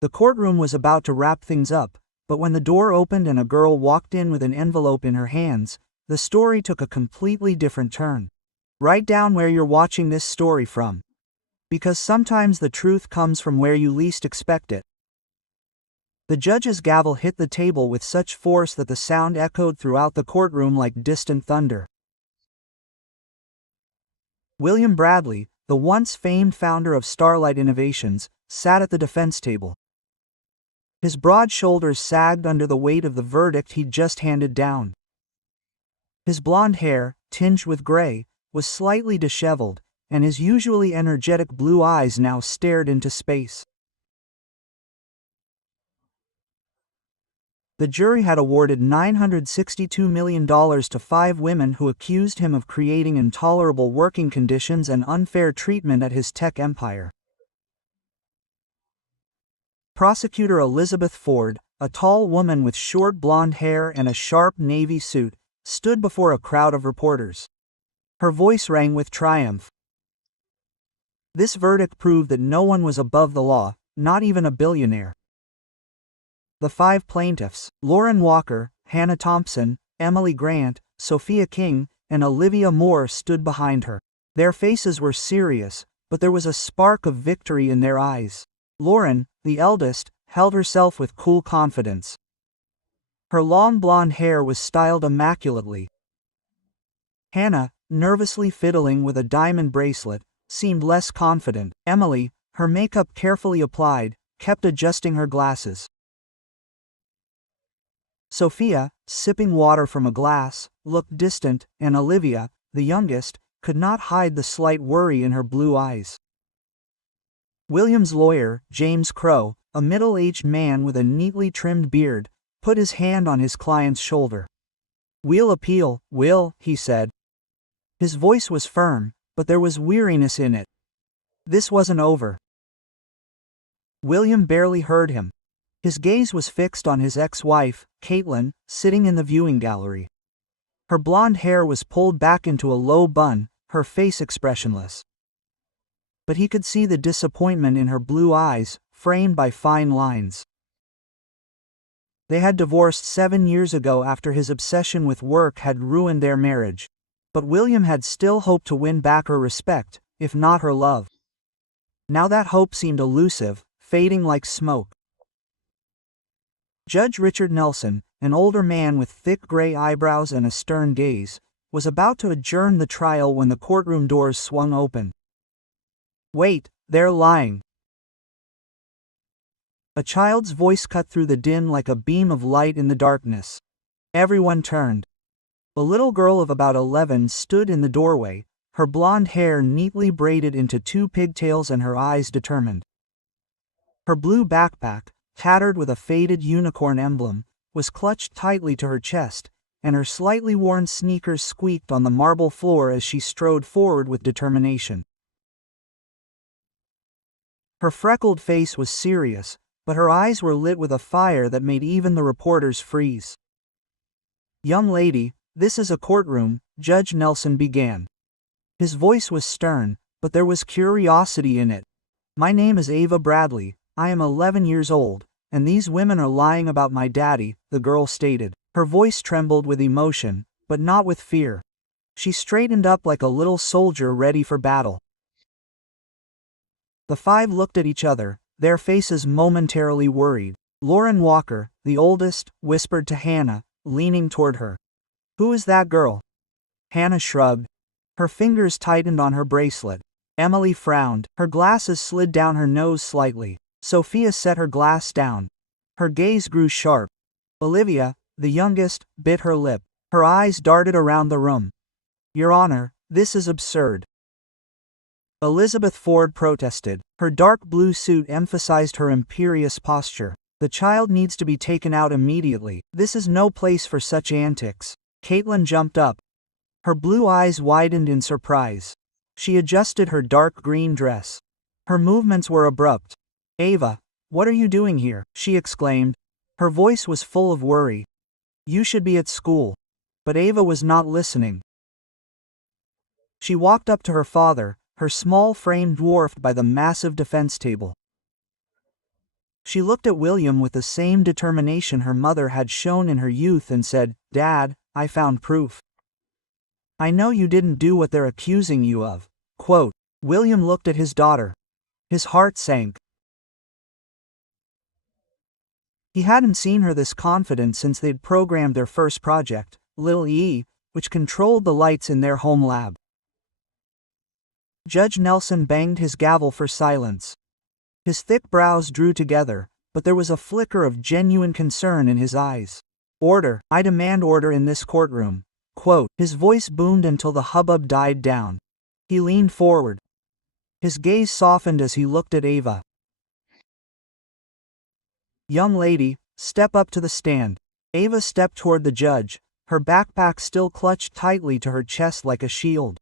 The courtroom was about to wrap things up, but when the door opened and a girl walked in with an envelope in her hands, the story took a completely different turn. Write down where you're watching this story from, because sometimes the truth comes from where you least expect it. The judge's gavel hit the table with such force that the sound echoed throughout the courtroom like distant thunder. William Bradley, the once famed founder of Starlight Innovations, sat at the defense table. His broad shoulders sagged under the weight of the verdict he'd just handed down. His blonde hair, tinged with gray, was slightly disheveled, and his usually energetic blue eyes now stared into space. The jury had awarded $962 million to 5 women who accused him of creating intolerable working conditions and unfair treatment at his tech empire. Prosecutor Elizabeth Ford, a tall woman with short blonde hair and a sharp navy suit, stood before a crowd of reporters. Her voice rang with triumph. This verdict proved that no one was above the law, not even a billionaire. The 5 plaintiffs, Lauren Walker, Hannah Thompson, Emily Grant, Sophia King, and Olivia Moore, stood behind her. Their faces were serious, but there was a spark of victory in their eyes. Lauren, the eldest, held herself with cool confidence. Her long blonde hair was styled immaculately. Hannah, nervously fiddling with a diamond bracelet, seemed less confident. Emily, her makeup carefully applied, kept adjusting her glasses. Sophia, sipping water from a glass, looked distant, and Olivia, the youngest, could not hide the slight worry in her blue eyes. William's lawyer, James Crow, a middle-aged man with a neatly trimmed beard, put his hand on his client's shoulder. "We'll appeal, Will," he said. His voice was firm, but there was weariness in it. This wasn't over. William barely heard him. His gaze was fixed on his ex-wife, Caitlin, sitting in the viewing gallery. Her blonde hair was pulled back into a low bun, her face expressionless. But he could see the disappointment in her blue eyes, framed by fine lines. They had divorced 7 years ago after his obsession with work had ruined their marriage. But William had still hoped to win back her respect, if not her love. Now that hope seemed elusive, fading like smoke. Judge Richard Nelson, an older man with thick gray eyebrows and a stern gaze, was about to adjourn the trial when the courtroom doors swung open. "Wait, they're lying." A child's voice cut through the din like a beam of light in the darkness. Everyone turned. A little girl of about 11 stood in the doorway, her blonde hair neatly braided into 2 pigtails and her eyes determined. Her blue backpack, tattered with a faded unicorn emblem, was clutched tightly to her chest, and her slightly worn sneakers squeaked on the marble floor as she strode forward with determination. Her freckled face was serious, but her eyes were lit with a fire that made even the reporters freeze. "Young lady, this is a courtroom," Judge Nelson began. His voice was stern, but there was curiosity in it. "My name is Ava Bradley, I am 11 years old, and these women are lying about my daddy," the girl stated. Her voice trembled with emotion, but not with fear. She straightened up like a little soldier ready for battle. The 5 looked at each other, their faces momentarily worried. Lauren Walker, the oldest, whispered to Hannah, leaning toward her. "Who is that girl?" Hannah shrugged. Her fingers tightened on her bracelet. Emily frowned. Her glasses slid down her nose slightly. Sophia set her glass down. Her gaze grew sharp. Olivia, the youngest, bit her lip. Her eyes darted around the room. "Your Honor, this is absurd." Elizabeth Ford protested. Her dark blue suit emphasized her imperious posture. "The child needs to be taken out immediately. This is no place for such antics." Caitlin jumped up. Her blue eyes widened in surprise. She adjusted her dark green dress. Her movements were abrupt. "Ava, what are you doing here?" she exclaimed. Her voice was full of worry. "You should be at school." But Ava was not listening. She walked up to her father, her small frame dwarfed by the massive defense table. She looked at William with the same determination her mother had shown in her youth and said, "Dad, I found proof. I know you didn't do what they're accusing you of." Quote. William looked at his daughter. His heart sank. He hadn't seen her this confident since they'd programmed their first project, Lil E, which controlled the lights in their home lab. Judge Nelson banged his gavel for silence. His thick brows drew together, but there was a flicker of genuine concern in his eyes. "Order, I demand order in this courtroom." Quote. His voice boomed until the hubbub died down. He leaned forward. His gaze softened as he looked at Ava. "Young lady, step up to the stand." Ava stepped toward the judge, her backpack still clutched tightly to her chest like a shield.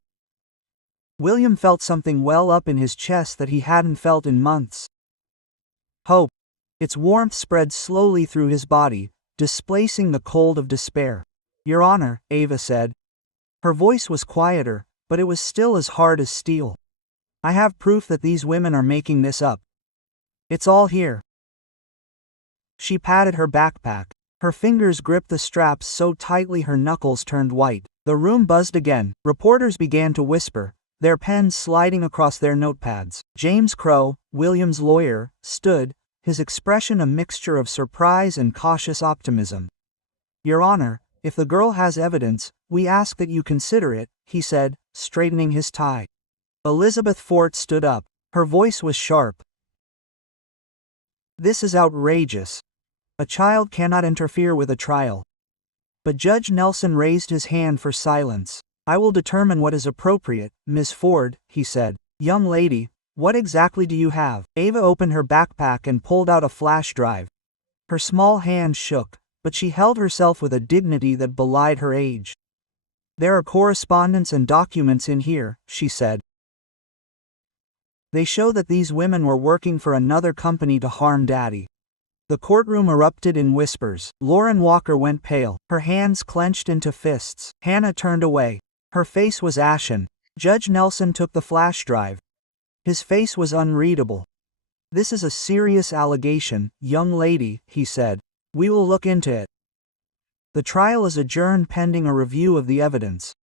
William felt something well up in his chest that he hadn't felt in months. Hope. Its warmth spread slowly through his body, displacing the cold of despair. "Your Honor," Ava said. Her voice was quieter, but it was still as hard as steel. "I have proof that these women are making this up. It's all here." She patted her backpack. Her fingers gripped the straps so tightly her knuckles turned white. The room buzzed again. Reporters began to whisper, their pens sliding across their notepads. James Crow, William's lawyer, stood, his expression a mixture of surprise and cautious optimism. "Your Honor, if the girl has evidence, we ask that you consider it," he said, straightening his tie. Elizabeth Fort stood up. Her voice was sharp. "This is outrageous. A child cannot interfere with a trial." But Judge Nelson raised his hand for silence. "I will determine what is appropriate, Ms. Ford," he said. "Young lady, what exactly do you have?" Ava opened her backpack and pulled out a flash drive. Her small hand shook, but she held herself with a dignity that belied her age. "There are correspondence and documents in here," she said. "They show that these women were working for another company to harm Daddy." The courtroom erupted in whispers. Lauren Walker went pale, her hands clenched into fists. Hannah turned away. Her face was ashen. Judge Nelson took the flash drive. His face was unreadable. "This is a serious allegation, young lady," he said. "We will look into it. The trial is adjourned pending a review of the evidence."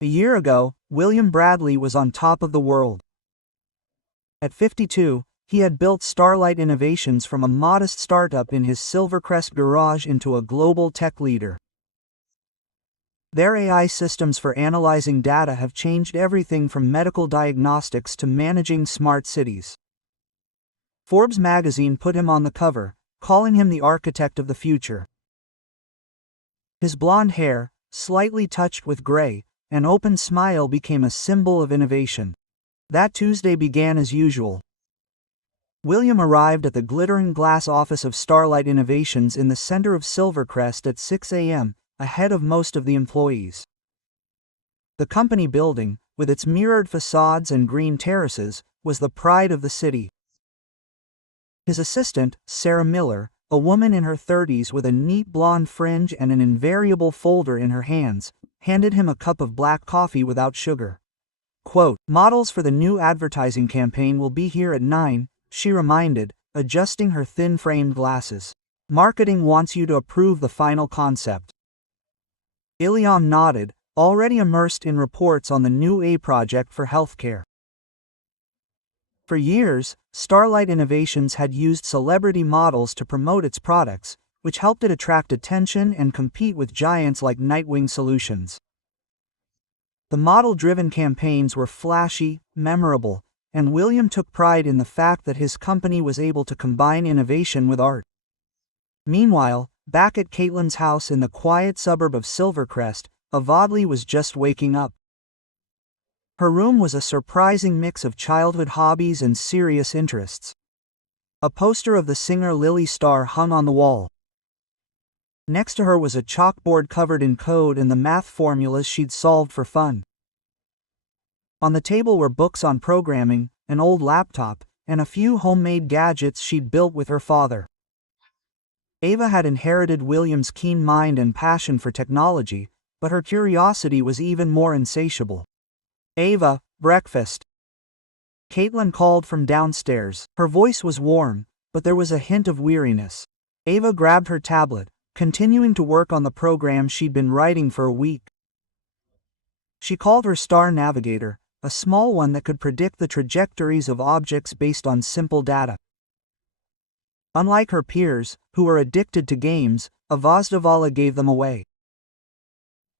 A year ago, William Bradley was on top of the world. At 52, he had built Starlight Innovations from a modest startup in his Silvercrest garage into a global tech leader. Their AI systems for analyzing data have changed everything from medical diagnostics to managing smart cities. Forbes magazine put him on the cover, calling him the architect of the future. His blonde hair, slightly touched with gray, an open smile became a symbol of innovation. That Tuesday began as usual. William arrived at the glittering glass office of Starlight Innovations in the center of Silvercrest at 6 a.m., ahead of most of the employees. The company building, with its mirrored facades and green terraces, was the pride of the city. His assistant, Sarah Miller, a woman in her 30s with a neat blonde fringe and an invariable folder in her hands, handed him a cup of black coffee without sugar. Quote, "Models for the new advertising campaign will be here at 9, she reminded, adjusting her thin-framed glasses. "Marketing wants you to approve the final concept." Iliam nodded, already immersed in reports on the new A project for healthcare. For years, Starlight Innovations had used celebrity models to promote its products, which helped it attract attention and compete with giants like Nightwing Solutions. The model-driven campaigns were flashy, memorable, and William took pride in the fact that his company was able to combine innovation with art. Meanwhile, back at Caitlin's house in the quiet suburb of Silvercrest, Avadli was just waking up. Her room was a surprising mix of childhood hobbies and serious interests. A poster of the singer Lily Starr hung on the wall. Next to her was a chalkboard covered in code and the math formulas she'd solved for fun. On the table were books on programming, an old laptop, and a few homemade gadgets she'd built with her father. Ava had inherited William's keen mind and passion for technology, but her curiosity was even more insatiable. "Ava, breakfast." Caitlin called from downstairs. Her voice was warm, but there was a hint of weariness. Ava grabbed her tablet, continuing to work on the program she'd been writing for a week. She called her star navigator, a small one that could predict the trajectories of objects based on simple data. Unlike her peers, who were addicted to games, Avazdavala gave them away.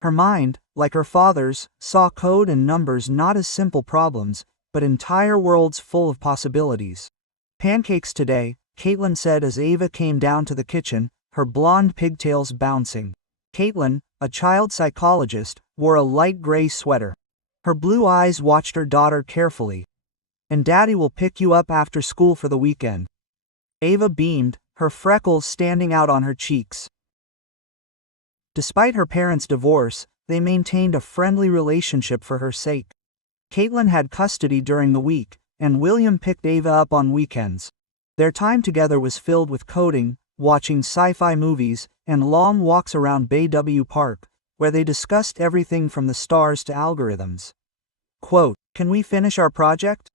Her mind, like her father's, saw code and numbers not as simple problems, but entire worlds full of possibilities. "Pancakes today," Caitlin said as Ava came down to the kitchen, her blonde pigtails bouncing. Caitlin, a child psychologist, wore a light gray sweater. Her blue eyes watched her daughter carefully. "And Daddy will pick you up after school for the weekend." Ava beamed, her freckles standing out on her cheeks. Despite her parents' divorce, they maintained a friendly relationship for her sake. Caitlin had custody during the week, and William picked Ava up on weekends. Their time together was filled with coding, watching sci-fi movies, and long walks around Bayview Park, where they discussed everything from the stars to algorithms. Quote, "Can we finish our project?"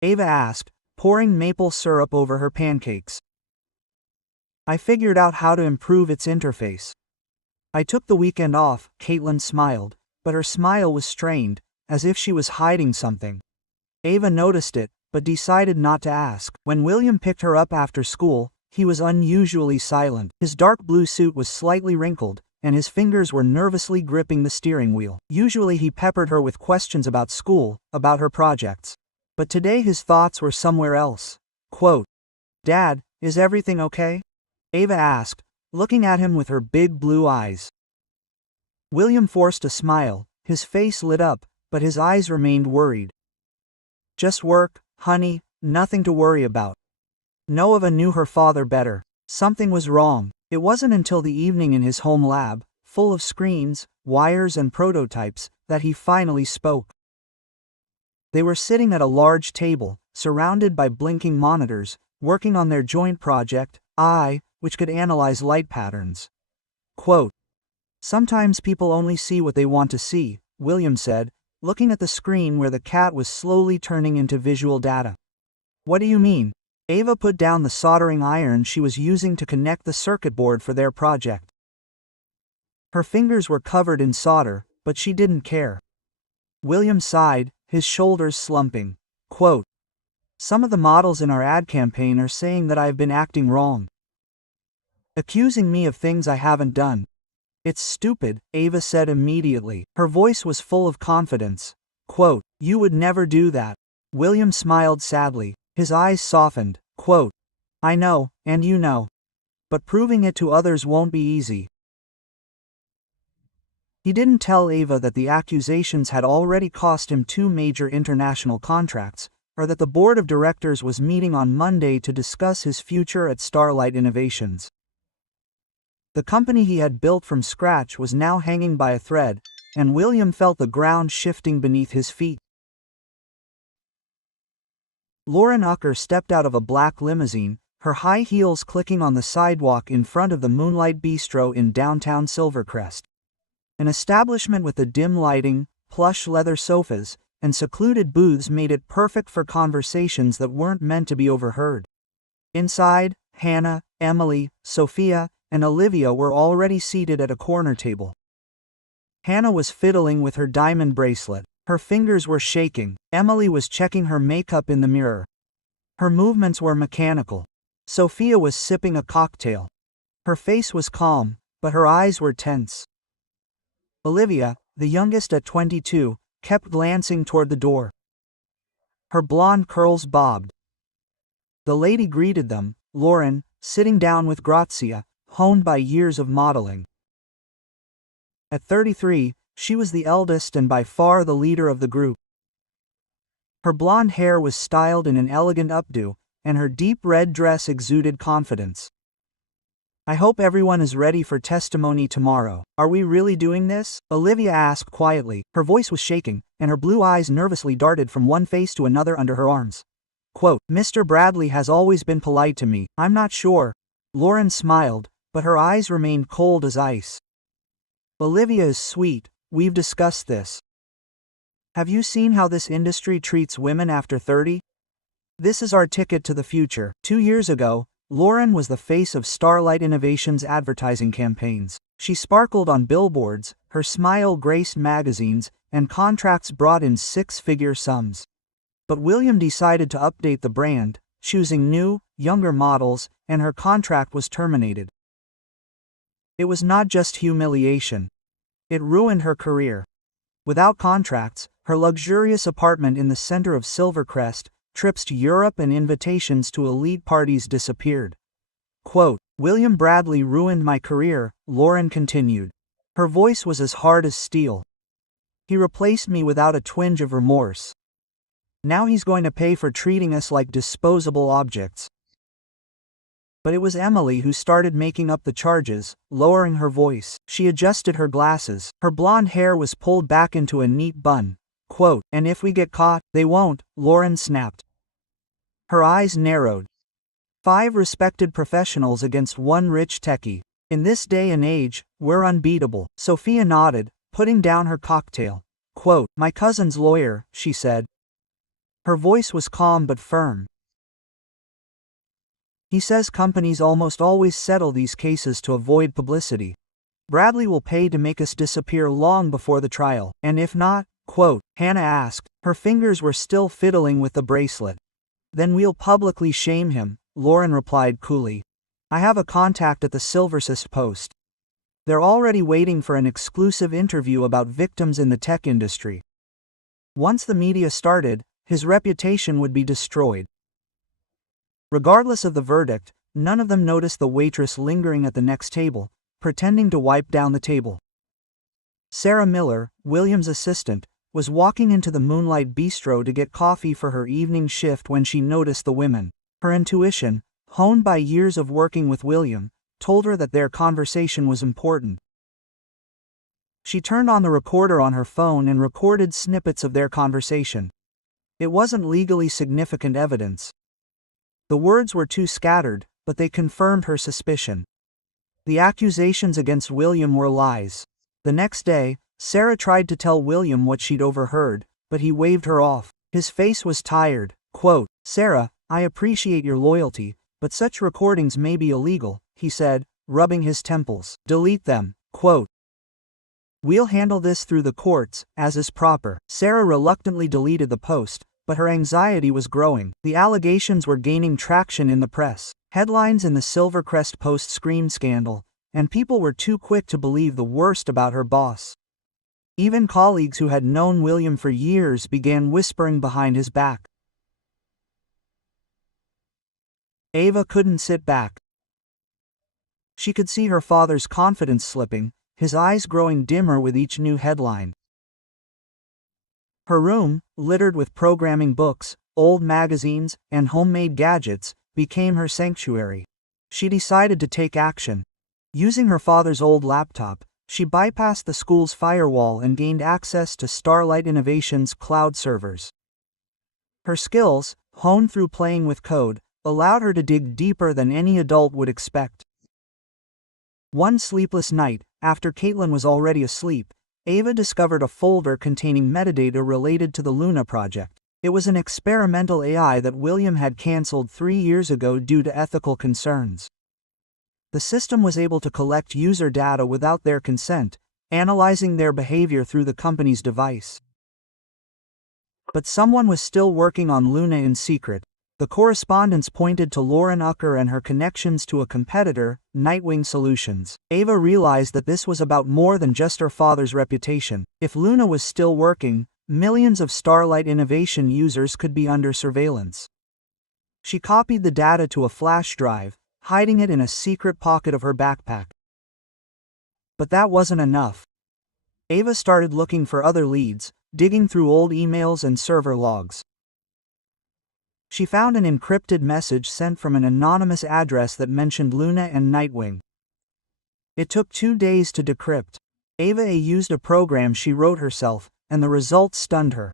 Ava asked, pouring maple syrup over her pancakes. "I figured out how to improve its interface." "I took the weekend off," Caitlin smiled, but her smile was strained, as if she was hiding something. Ava noticed it, but decided not to ask. When William picked her up after school, he was unusually silent. His dark blue suit was slightly wrinkled, and his fingers were nervously gripping the steering wheel. Usually he peppered her with questions about school, about her projects. But today his thoughts were somewhere else. Quote, "Dad, is everything okay?" Ava asked, looking at him with her big blue eyes. William forced a smile, his face lit up, but his eyes remained worried. "Just work, honey, nothing to worry about." Noava knew her father better. Something was wrong. It wasn't until the evening in his home lab, full of screens, wires and prototypes, that he finally spoke. They were sitting at a large table, surrounded by blinking monitors, working on their joint project, which could analyze light patterns. Quote, "Sometimes people only see what they want to see," William said, looking at the screen where the cat was slowly turning into visual data. "What do you mean?" Ava put down the soldering iron she was using to connect the circuit board for their project. Her fingers were covered in solder, but she didn't care. William sighed, his shoulders slumping. Quote, "Some of the models in our ad campaign are saying that I've been acting wrong. Accusing me of things I haven't done. It's stupid," Ava said immediately. Her voice was full of confidence. Quote, "You would never do that." William smiled sadly, his eyes softened. Quote, "I know, and you know. But proving it to others won't be easy." He didn't tell Ava that the accusations had already cost him 2 major international contracts, or that the board of directors was meeting on Monday to discuss his future at Starlight Innovations. The company he had built from scratch was now hanging by a thread, and William felt the ground shifting beneath his feet. Lauren Ucker stepped out of a black limousine, her high heels clicking on the sidewalk in front of the Moonlight Bistro in downtown Silvercrest. An establishment with the dim lighting, plush leather sofas, and secluded booths made it perfect for conversations that weren't meant to be overheard. Inside, Hannah, Emily, Sophia, and Olivia were already seated at a corner table. Hannah was fiddling with her diamond bracelet. Her fingers were shaking. Emily was checking her makeup in the mirror. Her movements were mechanical. Sophia was sipping a cocktail. Her face was calm, but her eyes were tense. Olivia, the youngest at 22, kept glancing toward the door. Her blonde curls bobbed. The lady greeted them, Lauren, sitting down with Grazia, honed by years of modeling. At 33, she was the eldest and by far the leader of the group. Her blonde hair was styled in an elegant updo, and her deep red dress exuded confidence. "I hope everyone is ready for testimony tomorrow. Are we really doing this?" Olivia asked quietly. Her voice was shaking, and her blue eyes nervously darted from one face to another under her arms. Quote, "Mr. Bradley has always been polite to me. I'm not sure." Lauren smiled, but her eyes remained cold as ice. "Olivia is sweet, we've discussed this." Have you seen how this industry treats women after 30? This is our ticket to the future. 2 years ago, Lauren was the face of Starlight Innovations' advertising campaigns. She sparkled on billboards, her smile graced magazines, and contracts brought in six-figure sums. But William decided to update the brand, choosing new, younger models, and her contract was terminated. It was not just humiliation. It ruined her career. Without contracts, her luxurious apartment in the center of Silvercrest, trips to Europe and invitations to elite parties disappeared. Quote, "William Bradley ruined my career," Lauren continued. Her voice was as hard as steel. "He replaced me without a twinge of remorse. Now he's going to pay for treating us like disposable objects." But it was Emily who started making up the charges, lowering her voice. She adjusted her glasses. Her blonde hair was pulled back into a neat bun. Quote, "And if we get caught, they won't," Lauren snapped. Her eyes narrowed. 5 respected professionals against 1 rich techie. In this day and age, we're unbeatable. Sophia nodded, putting down her cocktail. Quote, "My cousin's lawyer," she said. Her voice was calm but firm. "He says companies almost always settle these cases to avoid publicity. Bradley will pay to make us disappear long before the trial, and if not," quote, Hannah asked. Her fingers were still fiddling with the bracelet. "Then we'll publicly shame him," Lauren replied coolly. "I have a contact at the Silvercrest Post. They're already waiting for an exclusive interview about victims in the tech industry. Once the media started, his reputation would be destroyed." Regardless of the verdict, none of them noticed the waitress lingering at the next table, pretending to wipe down the table. Sarah Miller, William's assistant, was walking into the Moonlight Bistro to get coffee for her evening shift when she noticed the women. Her intuition, honed by years of working with William, told her that their conversation was important. She turned on the recorder on her phone and recorded snippets of their conversation. It wasn't legally significant evidence. The words were too scattered, but they confirmed her suspicion. The accusations against William were lies. The next day, Sarah tried to tell William what she'd overheard, but he waved her off. His face was tired. Quote, "Sarah, I appreciate your loyalty, but such recordings may be illegal," he said, rubbing his temples. "Delete them." Quote, "We'll handle this through the courts, as is proper." Sarah reluctantly deleted the post, but her anxiety was growing. The allegations were gaining traction in the press. Headlines in the Silvercrest Post screamed scandal, and people were too quick to believe the worst about her boss. Even colleagues who had known William for years began whispering behind his back. Ava couldn't sit back. She could see her father's confidence slipping, his eyes growing dimmer with each new headline. Her room, littered with programming books, old magazines, and homemade gadgets, became her sanctuary. She decided to take action. Using her father's old laptop, she bypassed the school's firewall and gained access to Starlight Innovations' cloud servers. Her skills, honed through playing with code, allowed her to dig deeper than any adult would expect. One sleepless night, after Caitlin was already asleep, Ava discovered a folder containing metadata related to the Luna project. It was an experimental AI that William had cancelled 3 years ago due to ethical concerns. The system was able to collect user data without their consent, analyzing their behavior through the company's device. But someone was still working on Luna in secret. The correspondence pointed to Lauren Ucker and her connections to a competitor, Nightwing Solutions. Ava realized that this was about more than just her father's reputation. If Luna was still working, millions of Starlight Innovation users could be under surveillance. She copied the data to a flash drive, hiding it in a secret pocket of her backpack. But that wasn't enough. Ava started looking for other leads, digging through old emails and server logs. She found an encrypted message sent from an anonymous address that mentioned Luna and Nightwing. It took 2 days to decrypt. Ava used a program she wrote herself, and the results stunned her.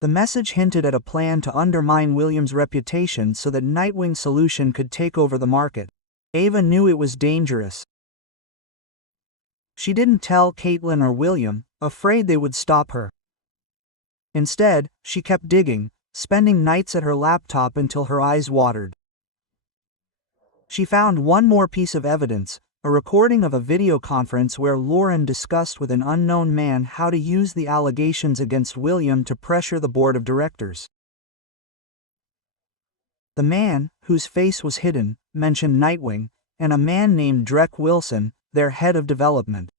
The message hinted at a plan to undermine William's reputation so that Nightwing Solution could take over the market. Ava knew it was dangerous. She didn't tell Caitlin or William, afraid they would stop her. Instead, she kept digging, spending nights at her laptop until her eyes watered. She found one more piece of evidence, a recording of a video conference where Lauren discussed with an unknown man how to use the allegations against William to pressure the board of directors. The man, whose face was hidden, mentioned Nightwing, and a man named Drek Wilson, their head of development.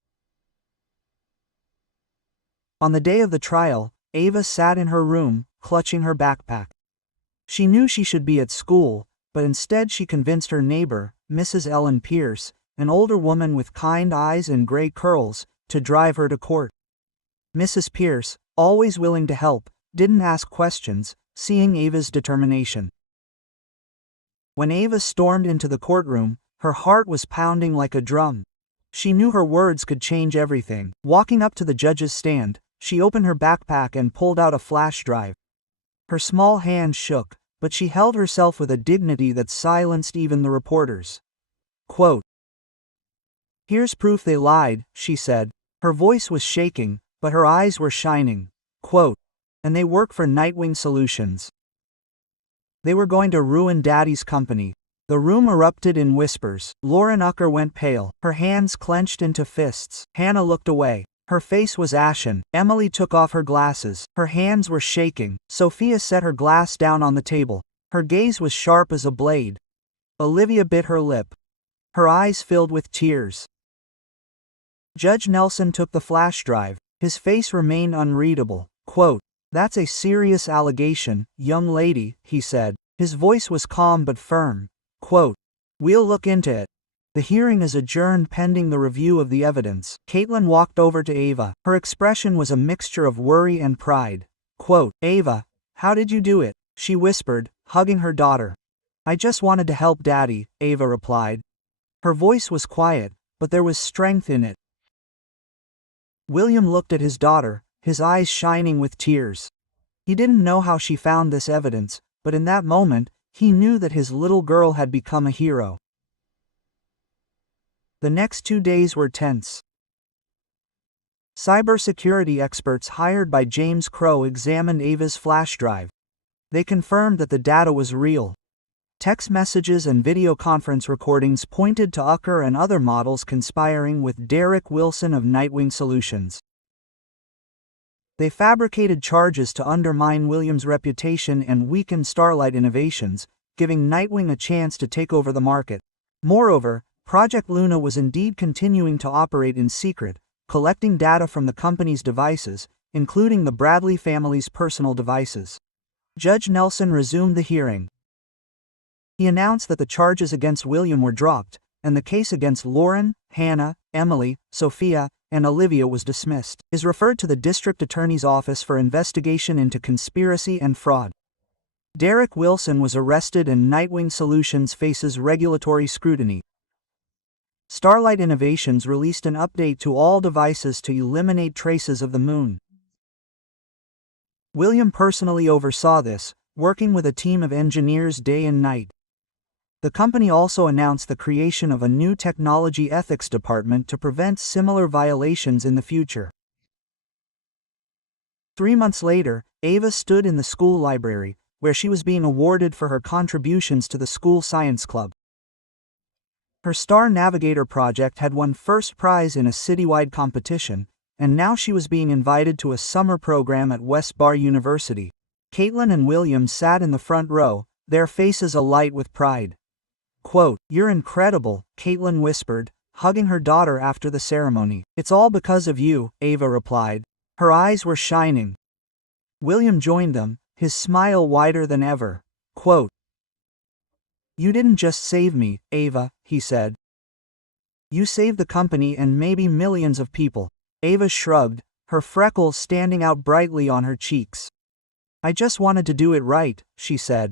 On the day of the trial, Ava sat in her room, clutching her backpack. She knew she should be at school, but instead she convinced her neighbor, Mrs. Ellen Pierce, an older woman with kind eyes and gray curls, to drive her to court. Mrs. Pierce, always willing to help, didn't ask questions, seeing Ava's determination. When Ava stormed into the courtroom, her heart was pounding like a drum. She knew her words could change everything. Walking up to the judge's stand, she opened her backpack and pulled out a flash drive. Her small hand shook, but she held herself with a dignity that silenced even the reporters. Quote, "Here's proof they lied," she said. Her voice was shaking, but her eyes were shining. Quote, "And they work for Nightwing Solutions. They were going to ruin Daddy's company." The room erupted in whispers. Lauren Ucker went pale, her hands clenched into fists. Hannah looked away. Her face was ashen. Emily took off her glasses. Her hands were shaking. Sophia set her glass down on the table. Her gaze was sharp as a blade. Olivia bit her lip. Her eyes filled with tears. Judge Nelson took the flash drive. His face remained unreadable. Quote, "That's a serious allegation, young lady," he said. His voice was calm but firm. Quote, "We'll look into it. The hearing is adjourned pending the review of the evidence." Caitlin walked over to Ava. Her expression was a mixture of worry and pride. Quote, "Ava, how did you do it?" she whispered, hugging her daughter. "I just wanted to help Daddy," Ava replied. Her voice was quiet, but there was strength in it. William looked at his daughter, his eyes shining with tears. He didn't know how she found this evidence, but in that moment, he knew that his little girl had become a hero. The next 2 days were tense. Cybersecurity experts hired by James Crow examined Ava's flash drive. They confirmed that the data was real. Text messages and video conference recordings pointed to Ucker and other models conspiring with Derek Wilson of Nightwing Solutions. They fabricated charges to undermine Williams' reputation and weaken Starlight Innovations, giving Nightwing a chance to take over the market. Moreover, Project Luna was indeed continuing to operate in secret, collecting data from the company's devices, including the Bradley family's personal devices. Judge Nelson resumed the hearing. He announced that the charges against William were dropped, and the case against Lauren, Hannah, Emily, Sophia, and Olivia was dismissed. Is referred to the District Attorney's Office for investigation into conspiracy and fraud. Derek Wilson was arrested and Nightwing Solutions faces regulatory scrutiny. Starlight Innovations released an update to all devices to eliminate traces of the moon. William personally oversaw this, working with a team of engineers day and night. The company also announced the creation of a new technology ethics department to prevent similar violations in the future. 3 months later, Ava stood in the school library, where she was being awarded for her contributions to the school science club. Her Star Navigator project had won first prize in a citywide competition, and now she was being invited to a summer program at West Bar University. Caitlin and William sat in the front row, their faces alight with pride. Quote, "You're incredible," Caitlin whispered, hugging her daughter after the ceremony. "It's all because of you," Ava replied. Her eyes were shining. William joined them, his smile wider than ever. Quote, "You didn't just save me, Ava," he said. "You saved the company and maybe millions of people." Ava shrugged, her freckles standing out brightly on her cheeks. "I just wanted to do it right," she said.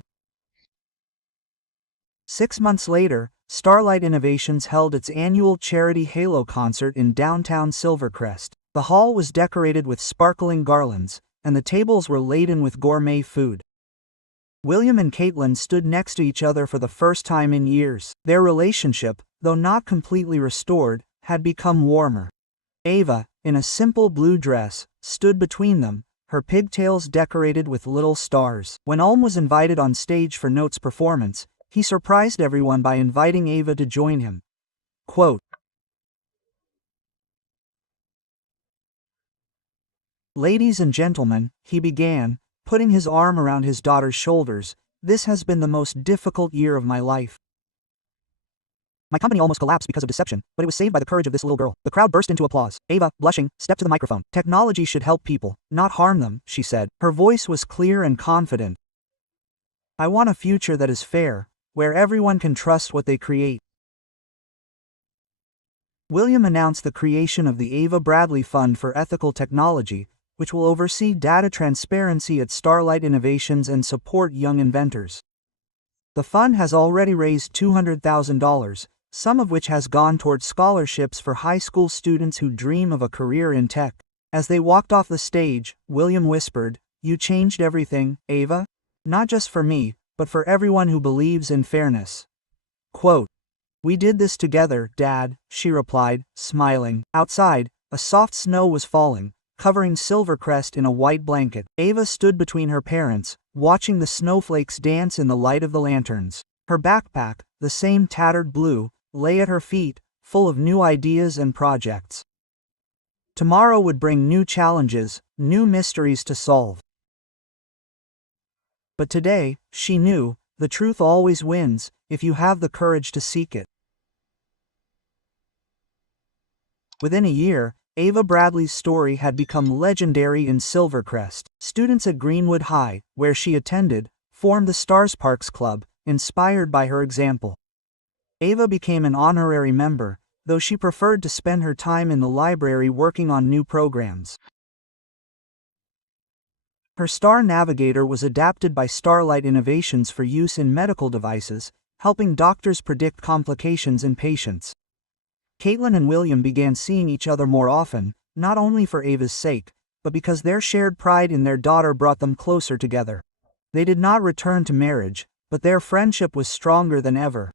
6 months later, Starlight Innovations held its annual charity Halo concert in downtown Silvercrest. The hall was decorated with sparkling garlands, and the tables were laden with gourmet food. William and Caitlin stood next to each other for the first time in years. Their relationship, though not completely restored, had become warmer. Ava, in a simple blue dress, stood between them, her pigtails decorated with little stars. When Ulm was invited on stage for Note's performance, he surprised everyone by inviting Eva to join him. Quote, "Ladies and gentlemen," he began, putting his arm around his daughter's shoulders, "this has been the most difficult year of my life. My company almost collapsed because of deception, but it was saved by the courage of this little girl." The crowd burst into applause. Eva, blushing, stepped to the microphone. "Technology should help people, not harm them," she said. Her voice was clear and confident. "I want a future that is fair, where everyone can trust what they create." William announced the creation of the Ava Bradley Fund for Ethical Technology, which will oversee data transparency at Starlight Innovations and support young inventors. The fund has already raised $200,000, some of which has gone towards scholarships for high school students who dream of a career in tech. As they walked off the stage, William whispered, "You changed everything, Ava. Not just for me, but for everyone who believes in fairness." Quote, "We did this together, Dad," she replied, smiling. Outside, a soft snow was falling, covering Silvercrest in a white blanket. Ava stood between her parents, watching the snowflakes dance in the light of the lanterns. Her backpack, the same tattered blue, lay at her feet, full of new ideas and projects. Tomorrow would bring new challenges, new mysteries to solve. But today, she knew, the truth always wins, if you have the courage to seek it. Within a year, Ava Bradley's story had become legendary in Silvercrest. Students at Greenwood High, where she attended, formed the Stars Parks Club, inspired by her example. Ava became an honorary member, though she preferred to spend her time in the library working on new programs. Her Star Navigator was adapted by Starlight Innovations for use in medical devices, helping doctors predict complications in patients. Caitlin and William began seeing each other more often, not only for Ava's sake, but because their shared pride in their daughter brought them closer together. They did not return to marriage, but their friendship was stronger than ever.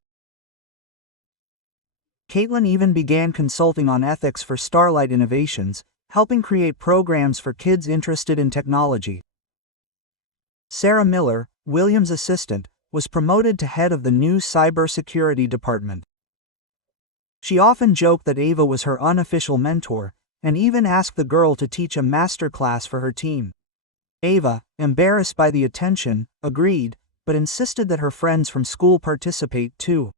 Caitlin even began consulting on ethics for Starlight Innovations, helping create programs for kids interested in technology. Sarah Miller, William's assistant, was promoted to head of the new cybersecurity department. She often joked that Ava was her unofficial mentor, and even asked the girl to teach a master class for her team. Ava, embarrassed by the attention, agreed, but insisted that her friends from school participate too.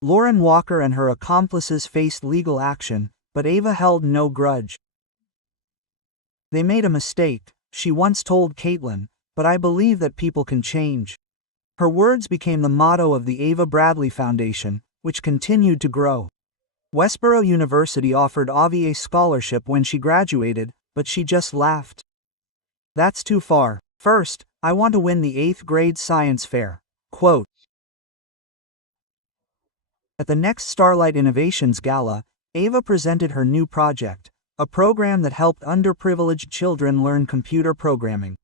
Lauren Walker and her accomplices faced legal action, but Ava held no grudge. "They made a mistake," she once told Caitlin, "but I believe that people can change." Her words became the motto of the Ava Bradley Foundation, which continued to grow. Westboro University offered Avi a scholarship when she graduated, but she just laughed. "That's too far. First, I want to win the 8th grade science fair." Quote. At the next Starlight Innovations Gala, Ava presented her new project, a program that helped underprivileged children learn computer programming.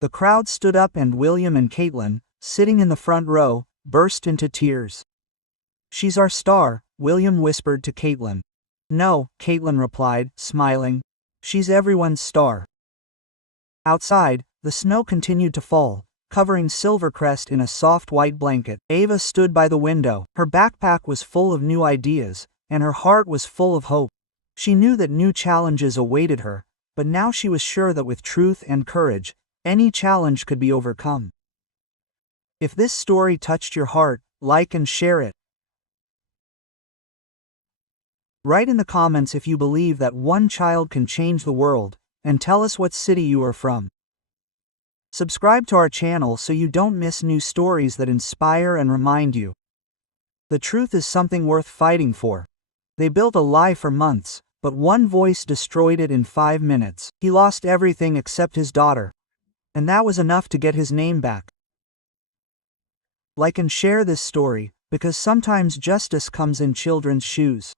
The crowd stood up and William and Caitlin, sitting in the front row, burst into tears. "She's our star," William whispered to Caitlin. "No," Caitlin replied, smiling. "She's everyone's star." Outside, the snow continued to fall, covering Silvercrest in a soft white blanket. Ava stood by the window. Her backpack was full of new ideas, and her heart was full of hope. She knew that new challenges awaited her, but now she was sure that with truth and courage, any challenge could be overcome. If this story touched your heart, like and share it. Write in the comments if you believe that one child can change the world, and tell us what city you are from. Subscribe to our channel so you don't miss new stories that inspire and remind you. The truth is something worth fighting for. They built a lie for months, but one voice destroyed it in 5 minutes. He lost everything except his daughter. And that was enough to get his name back. Like and share this story, because sometimes justice comes in children's shoes.